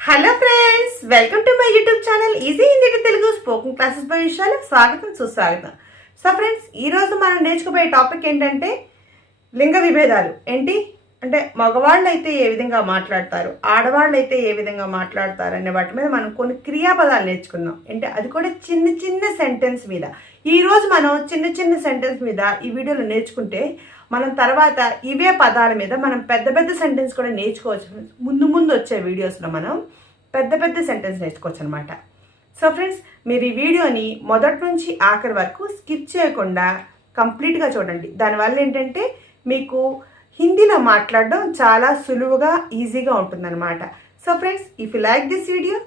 Hello friends welcome to my YouTube channel easy Hindi Telugu spoken classes by విషయాలు స్వాగతం సుస్వాగతం so friends ఈరోజు మనం నేర్చుకోబోయే టాపిక్ ఏంటంటే లింగ విభేదాలు. ఏంటి? అంటే మగవాళ్ళు అయితే ఏ విధంగా మాట్లాడతారు? ఆడవాళ్ళు అయితే ఏ విధంగా మాట్లాడతారు? అనే వాటి మీద మనం కొన్ని క్రియాపదాలు నేర్చుకుందాం. అంటే అది కూడా చిన్న చిన్న సెంటెన్స్ మీద. ఈరోజు మనం చిన్న చిన్న సెంటెన్స్ మీద ఈ వీడియోలో నేర్చుకుంటే మనం తర్వాత ఇవే పదాల మీద మనం పెద్ద పెద్ద సెంటెన్స్ కూడా నేర్చుకోవచ్చు. ముందు ముందు వచ్చే వీడియోస్లో మనం పెద్ద పెద్ద సెంటెన్స్ నేర్చుకోవచ్చు అనమాట సో ఫ్రెండ్స్ మీరు ఈ వీడియోని మొదటి నుంచి ఆఖరి వరకు స్కిప్ చేయకుండా కంప్లీట్గా చూడండి. దానివల్ల ఏంటంటే మీకు హిందీలో మాట్లాడడం చాలా సులువుగా ఈజీగా ఉంటుందన్నమాట. So friends if you like this video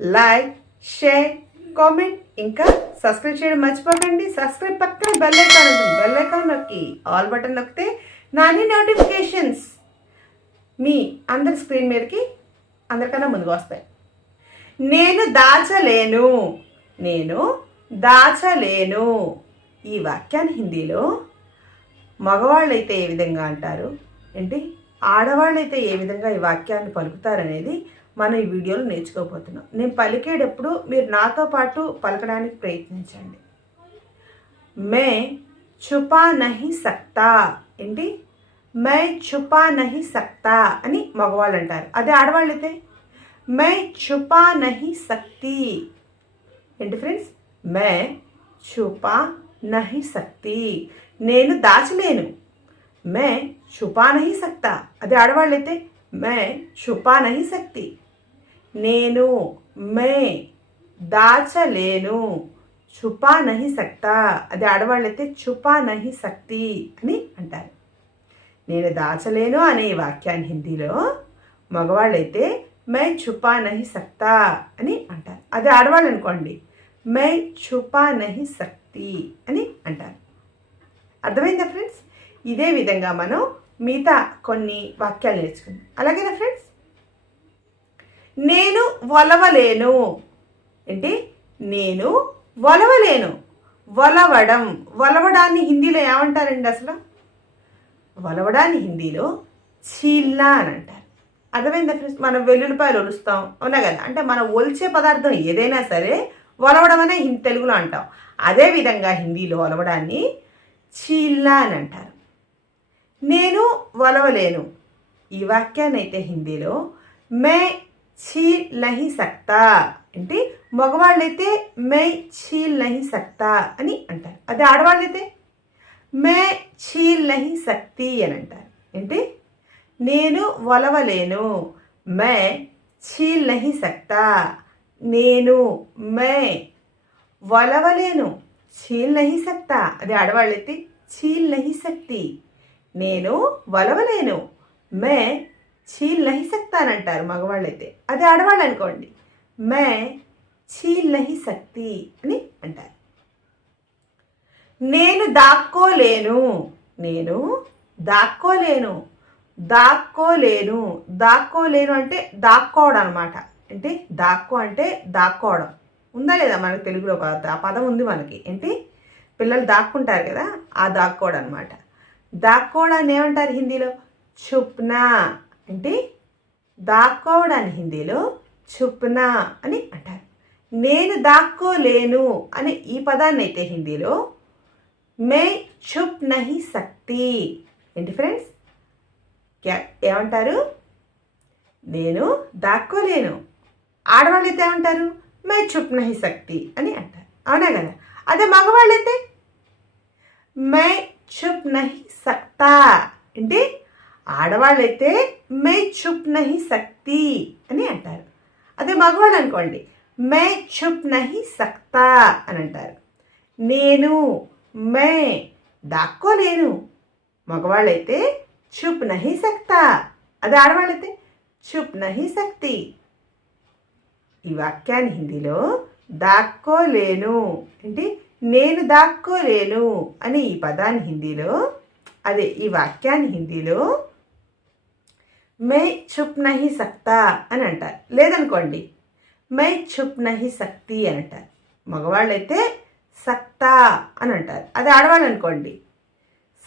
like share comment ఇంకా సబ్స్క్రైబ్ చేయడం మర్చిపోకండి. సబ్స్క్రైబ్ పక్కన బెల్ ఐకాన్ ఉంటుంది బెల్ ఐకాన్ నొక్కి ఆల్ బటన్ నొక్కితే నాని నోటిఫికేషన్స్ మీ అందరి స్క్రీన్ మీదకి అందరికన్నా ముందుకు వస్తాయి. నేను దాచలేను. నేను దాచలేను. ఈ వాక్యాన్ని హిందీలో మగవాళ్ళైతే ఏ విధంగా అంటారు? ఏంటి? ఆడవాళ్ళైతే ఏ విధంగా ఈ వాక్యాన్ని పలుకుతారనేది మనం ఈ వీడియోలో నేర్చుకోబోతున్నాం. నేను పలికేటప్పుడు మీరు నాతో పాటు పలకడానికి ప్రయత్నించండి. మే చుపా నహి సక్తా. ఏంటి? మే చుపా నహి సక్తా అని మగవాళ్ళు అంటారు. అదే ఆడవాళ్ళైతే? మే చుపా నహి సక్తి. ఏంటి ఫ్రెండ్స్? మే చుపా నహి సక్తి. నేను దాచలేను. మే చుపా నహి సక్తా. అదే ఆడవాళ్ళైతే? మే చుపా నహి సక్తి. నేను మే దాచలేను. చుపా నహి సక్తా. అది ఆడవాళ్ళైతే చుపా నహి సక్తి అని అంటారు. నేను దాచలేను అనే వాక్యాన్ని హిందీలో మగవాళ్ళైతే మే చుపా నహి సక్తా అని అంటారు. అది ఆడవాళ్ళు అనుకోండి. మై చుపా నహి సక్తి అని అంటారు. అర్థమైందా ఫ్రెండ్స్? ఇదే విధంగా మనం మిగతా కొన్ని వాక్యాలు నేర్చుకుందాం. అలాగేనా ఫ్రెండ్స్? నేను వలవలేను. ఏంటి? నేను వలవలేను. వలవడం. వలవడాన్ని హిందీలో ఏమంటారండి అసలు? వలవడాన్ని హిందీలో చీల్నా అని అంటారు. అర్థమైందా ఫ్రెండ్స్ మనం వెల్లుల్లిపాయలు ఒలుస్తాం. అవునా కదా? అంటే మనం ఒలిచే పదార్థం ఏదైనా సరే వలవడం అనే హిందీ తెలుగులో అంటాం. అదే విధంగా హిందీలో వలవడాన్ని చీల్లా అని అంటారు. నేను వలవలేను. ఈ వాక్యాన్ని అయితే హిందీలో మే చీల్ నహి సక్తా అంటే మగవాళ్ళైతే మే చీల్ సక్తా అని అంటారు. అదే ఆడవాళ్ళైతే మే చీల్ నహి సక్తి అని అంటారు. ఏంటి నేను వలవలేను. మే చీల్ సక్తా నేను మే వలవలేను. చీల్ నహి సక్తా అది ఆడవాళ్ళైతే చీల్ నహి సక్తి నేను వలవలేను. మే చీల్ నహి సక్తా అని అంటారు మగవాళ్ళైతే. అదే ఆడవాళ్ళు అనుకోండి మే చీల్ నహి శక్తి అని అంటారు. నేను దాక్కోలేను. నేను దాక్కోలేను. దాక్కోలేను. దాక్కోలేను అంటే దాక్కోవడం అనమాట అంటే దాక్కో అంటే దాక్కోవడం. ఉందా లేదా మనకు తెలుగులో పద ఆ పదం ఉంది మనకి. ఏంటి? పిల్లలు దాక్కుంటారు కదా ఆ దాక్కోవడం అనమాట దాక్కోవడాన్ని ఏమంటారు హిందీలో? చుప్నా. అంటే దాక్కోవడాన్ని హిందీలో చుప్నా అని అంటారు. నేను దాక్కోలేను అనే ఈ పదాన్ని అయితే హిందీలో మే చుప్ నహి శక్తి ఏంటి ఫ్రెండ్స్? ఏమంటారు? నేను దాక్కోలేను. ఆడవాళ్ళైతే ఏమంటారు? మే చుప్ నహి శక్తి అని అంటారు. అవునా కదా? అదే మగవాళ్ళైతే మే చుప్ నహి సక్తా. అంటే ఆడవాళ్ళైతే మే చుప్ నహి సక్తి అని అంటారు. అదే మగవాళ్ళు అనుకోండి మే చుప్ నహి సక్తా అని అంటారు. నేను మే దాక్కోలేను. మగవాళ్ళైతే చుప్ నహి సక్తా. అదే ఆడవాళ్ళైతే చుప్ నహి సక్తి. ఈ వాక్యాన్ని హిందీలో దాక్కోలేను. అంటే నేను దాక్కోలేను అని ఈ పదాన్ని హిందీలో అదే ఈ వాక్యాన్ని హిందీలో మే చుప్ నహి సక్తా అని అంటారు. లేదనుకోండి మే చుప్ నహి సక్తి అని అంటారు. మగవాళ్ళైతే సక్తా అని అంటారు. అది ఆడవాళ్ళు అనుకోండి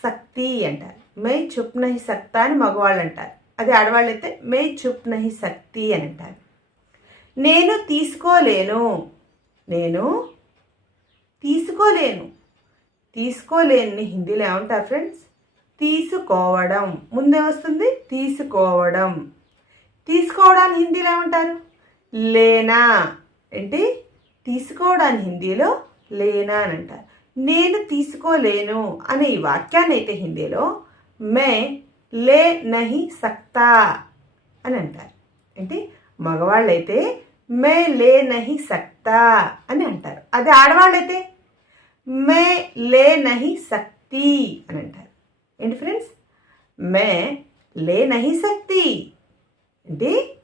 సక్తి అంటారు. మే చుప్ నహి సక్తా అని మగవాళ్ళు అంటారు. అది ఆడవాళ్ళైతే మే చుప్ నహి శక్తి అని అంటారు. నేను తీసుకోలేను నేను తీసుకోలేను తీసుకోలేని హిందీలో ఏమంటారు ఫ్రెండ్స్ తీసుకోవడం. ముందే వస్తుంది తీసుకోవడం. తీసుకోవడాన్ని హిందీలో ఏమంటారు? లేనా. ఏంటి? తీసుకోవడాన్ని హిందీలో లేనా అని అంటారు. నేను తీసుకోలేను అనే ఈ వాక్యాన్ని అయితే హిందీలో మే లే నహి సక్తా అని అంటారు. ఏంటి? మగవాళ్ళైతే మే లే నహి సక్తా అని అంటారు. అదే ఆడవాళ్ళైతే మే లే నహి సక్తి అని అంటారు. ఏంటి ఫ్రెండ్స్ మే లే నహి శక్తి. ఏంటి?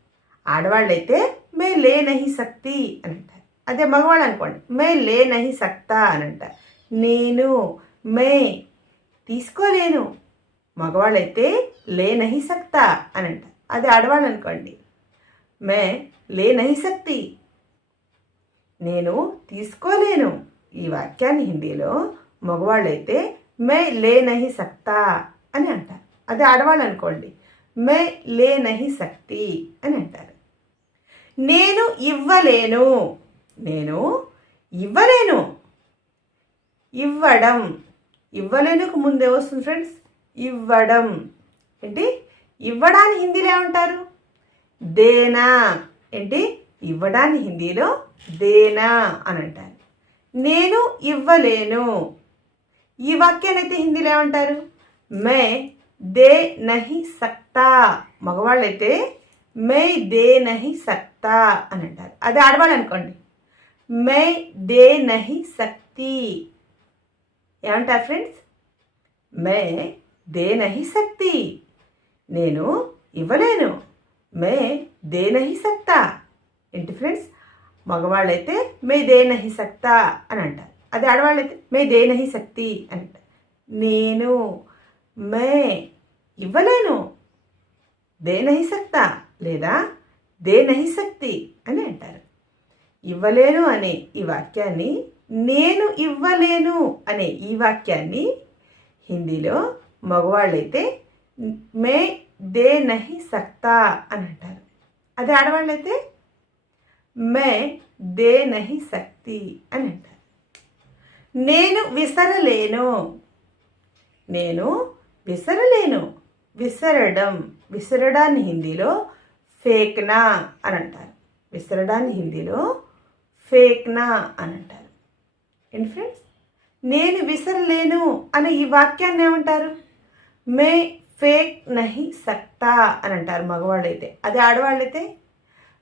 ఆడవాళ్ళైతే మే లే నహి శక్తి అని అంటారు. అదే మగవాళ్ళు అనుకోండి. మే లే నహి సక్తా అని అంటారు. నేను మే తీసుకోలేను. మగవాళ్ళైతే లే నహి సక్తా అని అంటారు. అదే ఆడవాళ్ళు అనుకోండి. మే లే నహి శక్తి. నేను తీసుకోలేను. ఈ వాక్యాన్ని హిందీలో మగవాళ్ళైతే మే లే నహి సక్తా అని అంటారు. అదే ఆడవాళ్ళు అనుకోండి మే లే నహి సక్తి అని అంటారు. నేను ఇవ్వలేను. నేను ఇవ్వలేను. ఇవ్వడం. ఇవ్వలేనుకు ముందే వస్తుంది ఫ్రెండ్స్. ఇవ్వడం. ఏంటి? ఇవ్వడాన్ని హిందీలో ఏమంటారు? దేనా. ఏంటి? ఇవ్వడాన్ని హిందీలో దేనా అని అంటారు. నేను ఇవ్వలేను. ఈ వాక్యాన్ని హిందీలో ఏమంటారు? మే దే నహి సక్తా. మగవాళ్ళైతే మే దే నహి సక్తా అని అంటారు. అది ఆడవాళ్ళు అనుకోండి. మే దే నహి శక్తి ఏమంటారు ఫ్రెండ్స్? మే దే నహి శక్తి నేను ఇవ్వలేను. మే దే నహి సక్తా. ఏంటి ఫ్రెండ్స్? మగవాళ్ళైతే మే దే నహి సక్తా అని అంటారు. అదే ఆడవాళ్ళైతే మే దేనహి శక్తి అని. నేను మే ఇవ్వలేను. దేనహి సక్త లేదా దే నహి శక్తి అని అంటారు. ఇవ్వలేను అనే ఈ వాక్యాన్ని నేను ఇవ్వలేను అనే ఈ వాక్యాన్ని హిందీలో మగవాళ్ళైతే మే దే నహి సక్తా అని అంటారు. అదే ఆడవాళ్ళైతే మే దే నహి శక్తి అని అంటారు. నేను విసరలేను. నేను విసరలేను. విసరడం. విసరడాన్ని హిందీలో ఫేక్నా అని అంటారు విసరడాన్ని హిందీలో ఫేక్నా అని అంటారు ఏంటి ఫ్రెండ్స్ నేను విసరలేను అనే ఈ వాక్యాన్ని ఏమంటారు? మే ఫేక్ నహి సక్తా అని అంటారు మగవాళ్ళైతే. అదే ఆడవాళ్ళైతే?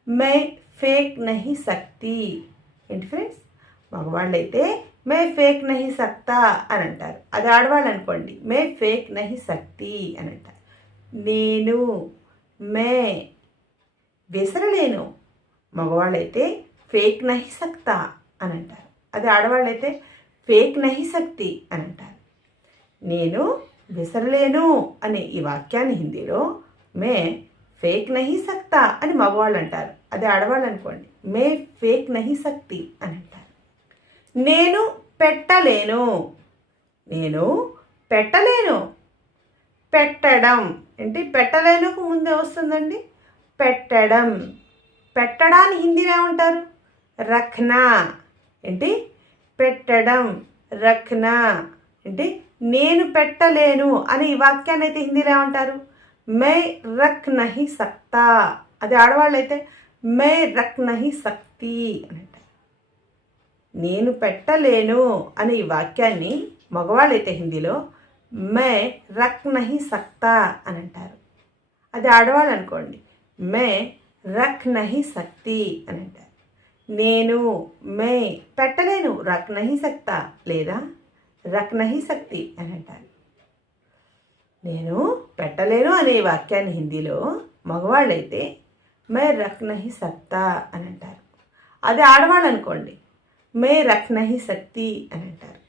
మే ఫేక్ నహి సక్తి. ఏంటి ఫ్రెండ్స్ మగవాళ్ళైతే మే ఫేక్ నహి సక్తా అని అంటారు. అది ఆడవాళ్ళు అనుకోండి మే ఫేక్ నహి సక్తి అని అంటారు. నేను మే విసరలేను మగవాళ్ళైతే ఫేక్ నహి సక్తా అని అంటారు. అది ఆడవాళ్ళైతే ఫేక్ నహి శక్తి అని అంటారు. నేను విసరలేను అనే ఈ వాక్యాన్ని హిందీలో మే ఫేక్ నహి సక్తా అని మగవాళ్ళు అంటారు. అది ఆడవాళ్ళు అనుకోండి మే ఫేక్ నహి శక్తి అని అంటారు. నేను పెట్టలేను. నేను పెట్టలేను. పెట్టడం. ఏంటి? పెట్టలేనుకు ముందే వస్తుందండి. పెట్టడం. పెట్టడాన్ని హిందీలో ఏమంటారు? రఖ్నా ఏంటి? పెట్టడం. రఖ్నా ఏంటి? నేను పెట్టలేను అని ఈ వాక్యాన్ని అయితే హిందీలో ఏమంటారు? మే రక్ నహి సక్తా. అది ఆడవాళ్ళు అయితే మే రక్ నహి శక్తి అని నేను పెట్టలేను అనే ఈ వాక్యాన్ని మగవాళ్ళైతే హిందీలో మే రక్ నహి సక్తా అని అంటారు. అది ఆడవాళ్ళు అనుకోండి మే రక్ నహి శక్తి అని అంటారు. నేను మే పెట్టలేను. రక్ నహి సక్తా లేదా రక్ నహి శక్తి అని అంటారు. నేను పెట్టలేను అనే వాక్యాన్ని హిందీలో మగవాళ్ళైతే మే రక్ నహి సక్తా అని అంటారు. అది ఆడవాళ్ళు అనుకోండి మే రక్ నహి శక్తి అని అంటారు.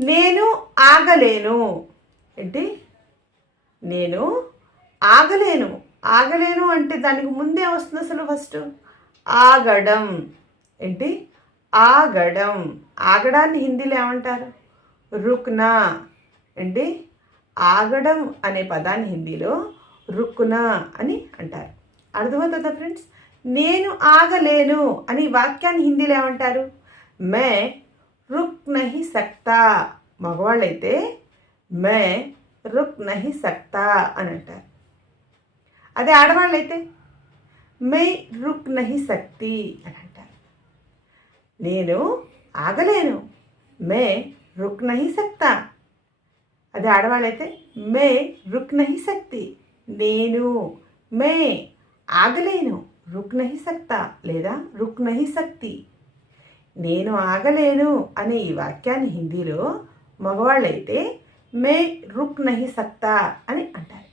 నేను ఆగలేను. ఏంటి? నేను ఆగలేను. ఆగలేను అంటే దానికి ముందే వస్తుంది అసలు ఫస్ట్ ఆగడం. ఏంటి? ఆగడం. ఆగడాన్ని హిందీలో ఏమంటారు? రుక్నా. ఏంటి? ఆగడం అనే పదాన్ని హిందీలో రుక్నా అని అంటారు. అర్థమవుతుందా ఫ్రెండ్స్ నేను ఆగలేను అని వాక్యాన్ని హిందీలో ఏమంటారు? మే రుక్ నహి సక్తా మగవాళ్ళైతే మే రుక్ నహి సక్తా అని అంటారు అదే ఆడవాళ్ళైతే మే రుక్ నహి సక్తి అని అంటారు నేను ఆగలేను మే రుక్ నహి సక్తా అదే ఆడవాళ్ళైతే మే రుక్ నహి సక్తి నేను మే ఆగలేను రుక్ నహి సక్తా లేదా రుక్ నహి సక్తి నేను ఆగలేను అనే ఈ వాక్యాన్ని హిందీలో మగవాళ్ళైతే మే రుక్ నహి సక్తా అని అంటారు.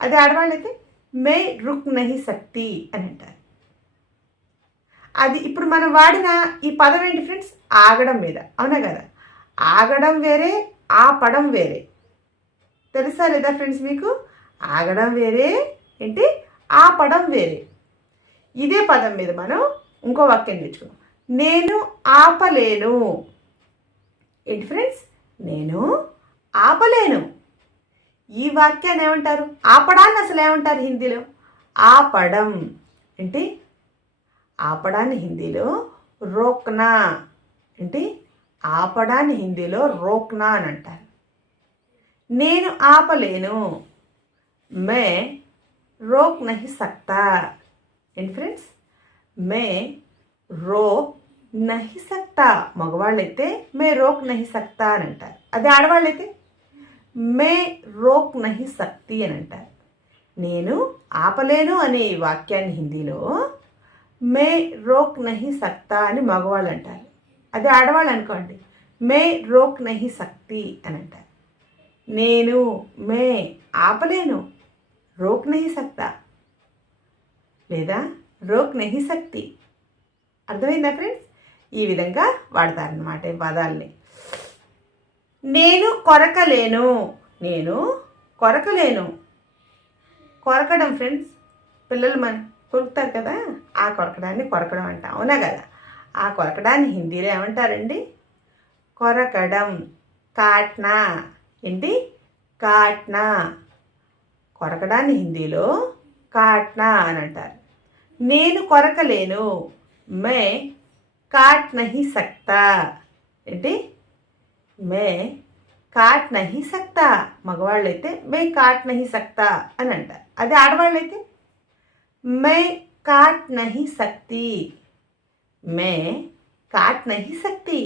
అదే ఆడవాళ్ళైతే మే రుక్ నహి సక్తి అని అంటారు. అది ఇప్పుడు మనం వాడిన ఈ పదం ఏంటి ఫ్రెండ్స్? ఆగడం మీద. అవునా కదా? ఆగడం వేరే ఆపడం వేరే. తెలుసా లేదా ఫ్రెండ్స్ మీకు? ఆగడం వేరే ఏంటి? ఆపడం వేరే. ఇదే పదం మీద మనం ఇంకో వాక్యం నేర్చుకున్నాం నేను ఆపలేను. ఏంటి ఫ్రెండ్స్? నేను ఆపలేను. ఈ వాక్యాన్ని ఏమంటారు? ఆపడాన్ని అసలు ఏమంటారు హిందీలో? ఆపడం. ఏంటి? ఆపడాన్ని హిందీలో రోక్నా. ఏంటి? ఆపడాన్ని హిందీలో రోక్నా అని అంటారు. నేను ఆపలేను. మే రోక్ నహి సక్తా. ఏంటి ఫ్రెండ్స్? మే రోక్ నహి సక్తా. మగవాళ్ళైతే మే రోక్ నహి సక్తా అని అంటారు. అదే ఆడవాళ్ళైతే మే రోక్ నహి సక్తి అని అంటారు. నేను ఆపలేను అనే వాక్యాన్ని హిందీలో మే రోక్ నహి సక్తా అని మగవాళ్ళు అంటారు. అదే ఆడవాళ్ళు అనుకోండి. మే రోక్ నహి సక్తి అని అంటారు. నేను మే ఆపలేను. రోక్ నహి సక్తా. లేదా రోక్ నహి శక్తి. అర్థమైందా ఫ్రెండ్స్ ఈ విధంగా వాడతారనమాట ఈ పదాలని. నేను కొరకలేను. నేను కొరకలేను. కొరకడం ఫ్రెండ్స్ పిల్లలు మన కొరుకుతారు కదా? ఆ కొరకడాన్ని కొరకడం అంట. అవునా కదా? ఆ కొరకడాన్ని హిందీలో ఏమంటారండి? కొరకడం. కాట్నా. ఏంటి? కాట్నా. కొరకడాన్ని హిందీలో కాట్నా అని అంటారు. నేను కొరకలేను. మే కాట్ నహి సక్తా. ఏంటి? మే కాట్ నహి సక్తా. మగవాళ్ళైతే మే కాట్ నహి సక్తా అని అంటారు అదే ఆడవాళ్ళైతే? మే కాట్ నహి సక్తి. మే కాట్ నహి సక్తి.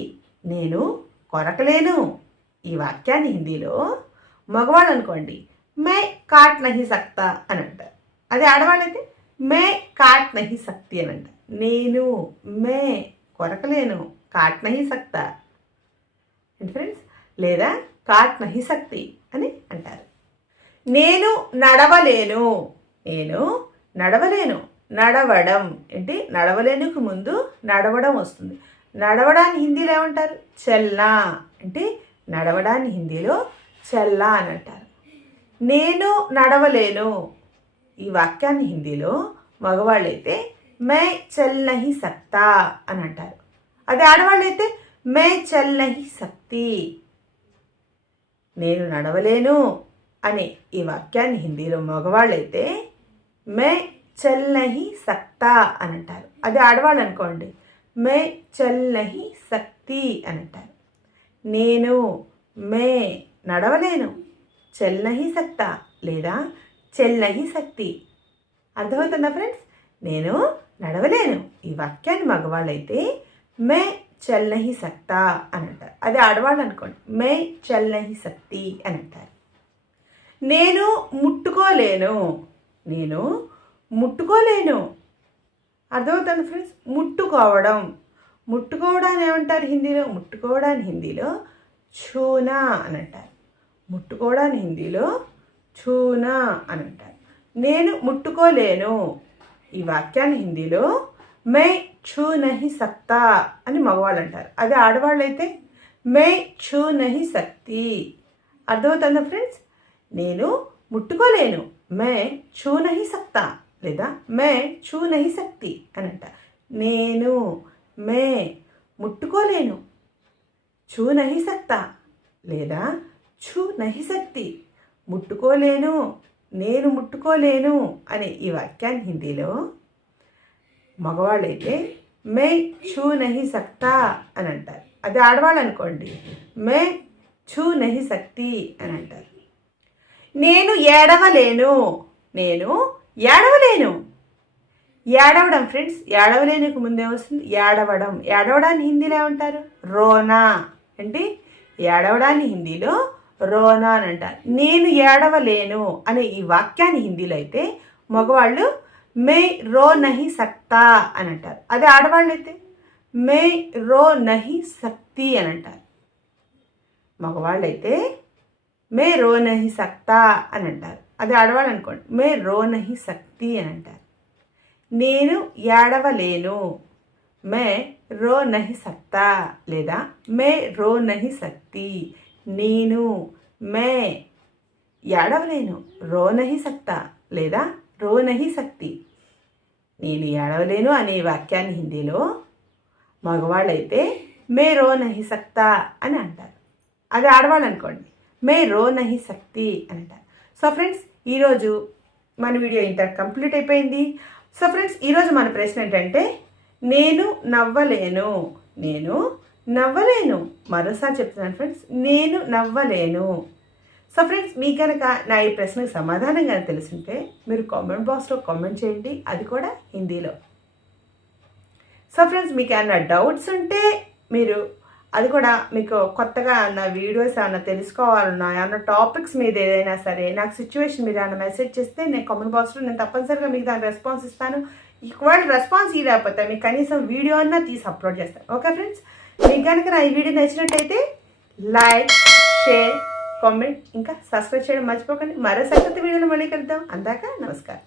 నేను కొరకలేను. ఈ వాక్యాన్ని హిందీలో మగవాళ్ళు అనుకోండి మే కాట్ నహి సక్తా అని అంటారు అదే ఆడవాళ్ళైతే? మే కాట్ నహి సక్తి అని అంటారు నేను మే కొరకలేను కాట్ నహి సక్తా. ఫ్రెండ్స్ లేదా కాట్ నహి సక్తి అని అంటారు. నేను నడవలేను నేను నడవలేను నడవడం. ఏంటి? నడవలేనుకు ముందు నడవడం వస్తుంది. నడవడాన్ని హిందీలో ఏమంటారు? చెల్లా అంటే నడవడాన్ని హిందీలో చెల్లా అని అంటారు. నేను నడవలేను ఈ వాక్యాన్ని హిందీలో మగవాళ్ళైతే మే చల్ నహి సక్తా అని అంటారు. అదే ఆడవాళ్ళైతే మే చల్ నహి సక్తి. నేను నడవలేను అని ఈ వాక్యాన్ని హిందీలో మగవాళ్ళైతే మే చల్ నహి సక్తా అని అంటారు. అదే ఆడవాళ్ళు అనుకోండి మే చల్ నహి సక్తి అని అంటారు. నేను మే నడవలేను చెల్ నహి సక్తా లేదా చెల్లహి శక్తి. అర్థమవుతుందా ఫ్రెండ్స్? నేను నడవలేను. ఈ వాక్యాన్ని మగవాళ్ళైతే మే చల్ నహి సక్తా అని అంటారు. అదే ఆడవాళ్ళు అనుకోండి. మే చల్ శక్తి అని అంటారు. నేను ముట్టుకోలేను. నేను ముట్టుకోలేను. అర్థమవుతుంది ఫ్రెండ్స్? ముట్టుకోవడం. ముట్టుకోవడాన్ని ఏమంటారు హిందీలో? ముట్టుకోవడాన్ని హిందీలో ఛూనా అని అంటారు. ముట్టుకోవడాన్ని హిందీలో చూనా అని అంటారు. నేను ముట్టుకోలేను. ఈ వాక్యాన్ని హిందీలో మే ఛూ నహి సత్తా అని మగవాళ్ళు అంటారు. అదే ఆడవాళ్ళైతే మే ఛూ నహి సక్తి. అర్థమవుతుందా ఫ్రెండ్స్? నేను ముట్టుకోలేను. మే ఛూ నహి సక్తా లేదా మే ఛూ నహి శక్తి అని అంట నేను మే ముట్టుకోలేను. ఛూ నహి సక్తా లేదా ఛూ నహి శక్తి ముట్టుకోలేను నేను ముట్టుకోలేను అనే ఈ వాక్యాన్ని హిందీలో మగవాళ్ళైతే మే ఛూ నహి సక్తా అని అంటారు. అది ఆడవాళ్ళు అనుకోండి. మే ఛూ నహి సక్తి అని అంటారు. నేను ఏడవలేను నేను ఏడవలేను. ఏడవడం ఫ్రెండ్స్ ఏడవలేనికి ముందే వస్తుంది. ఏడవడం ఏడవడాన్ని హిందీలో ఏమంటారు? రోనా. అంటే ఏడవడాన్ని హిందీలో రోనా అని అంటారు. నేను ఏడవలేను అనే ఈ వాక్యాన్ని హిందీలో అయితే మగవాళ్ళు మే రో నహి సక్తా అని అంటారు. అదే ఆడవాళ్ళు అయితే మే రో నహి సక్తి అని అంటారు. మగవాళ్ళు అయితే మే రో నహి సక్తా అని అంటారు. అది ఆడవాళ్ళు అనుకోండి. మే రో నహి సక్తి అని అంటారు. నేను ఏడవలేను. మే రో నహి సక్తా లేదా మే రో నహి సక్తి నేను మే. ఏడవలేను. రో సక్త లేదా రో నహి నేను ఏడవలేను అనే వాక్యాన్ని హిందీలో మగవాళ్ళైతే మే రో నహి అని అంటారు. అది ఆడవాళ్ళు అనుకోండి మే రో నహి శక్తి అని అంటారు. సో ఫ్రెండ్స్ ఈరోజు మన వీడియో ఇంత కంప్లీట్ అయిపోయింది. సో ఫ్రెండ్స్ ఈరోజు మన ప్రశ్న ఏంటంటే నేను నవ్వలేను. నేను నవ్వలేను. మరోసారి చెప్తున్నాను ఫ్రెండ్స్ నేను నవ్వలేను. సో ఫ్రెండ్స్ మీకు కనుక నా ఈ ప్రశ్నకు సమాధానం కనుక తెలుసుంటే మీరు కామెంట్ బాక్స్లో కామెంట్ చేయండి. అది కూడా హిందీలో. సో ఫ్రెండ్స్ మీకు ఏమైనా డౌట్స్ ఉంటే మీరు అది కూడా మీకు కొత్తగా ఏమన్నా వీడియోస్ ఏమైనా తెలుసుకోవాలన్నా ఏమన్నా టాపిక్స్ మీద ఏదైనా సరే నాకు సిచ్యువేషన్ మీరు ఏమైనా మెసేజ్ చేస్తే నేను కామెంట్ బాక్స్లో నేను తప్పనిసరిగా మీకు దాని రెస్పాన్స్ ఇస్తాను. ఒకవేళ రెస్పాన్స్ ఇవ్వకపోతే మీకు కనీసం వీడియో అన్నా తీసి అప్లోడ్ చేస్తాను. ఓకే ఫ్రెండ్స్ మీకు కనుక నా ఈ వీడియో నచ్చినట్టయితే లైక్ షేర్ కామెంట్ ఇంకా సబ్స్క్రైబ్ చేయడం మర్చిపోకండి. మరో సరికొత్త వీడియోలో మళ్ళీ కలుద్దాం. అందాక నమస్కారం.